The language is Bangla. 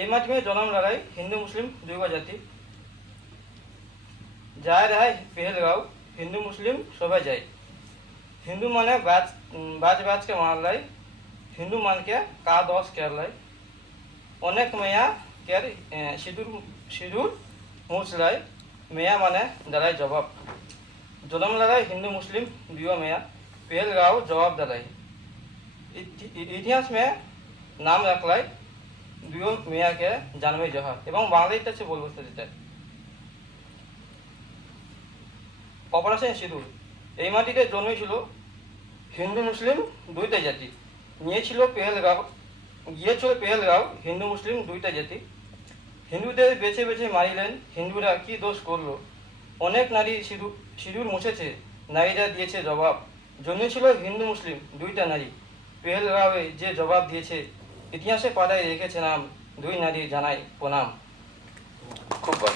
এই মাঠ में जन्म लड़ाई हिंदू मुस्लिम दुगो जाति যায় रहा पहलगांव हिंदू मुस्लिम सबाई जाए हिंदू माने बाज के मार लाई हिंदू मान के का दस कर लाई अनेक मैया केर सिदूर मुछ लाई मैया माने दालाई जवाब जन्म लड़ाई हिंदू मुस्लिम दुगो मैया पहलगांव जवाब दालाई इतिहास में नाम रख लाई दुगो मैया के जानवे जहार एवं बांग्लादेश से बोल बसते অপারেশন সিঁদুর এই মাটিতে জন্মেছিল হিন্দু মুসলিম দুইটা জাতি গিয়েছিল পেহেলগাঁও হিন্দু মুসলিম দুইটা জাতি হিন্দুদের বেছে বেছে মারিলেন হিন্দুরা কি দোষ করলো অনেক নারী সিঁদুর মুছেছে নারীরা দিয়েছে জবাব জন্মেছিল হিন্দু মুসলিম দুইটা নারী পেহেলগাঁওয়ে যে জবাব দিয়েছে ইতিহাসে পাতায় রেখেছে নাম দুই নারী জানাই প্রণাম। খুব ভালো।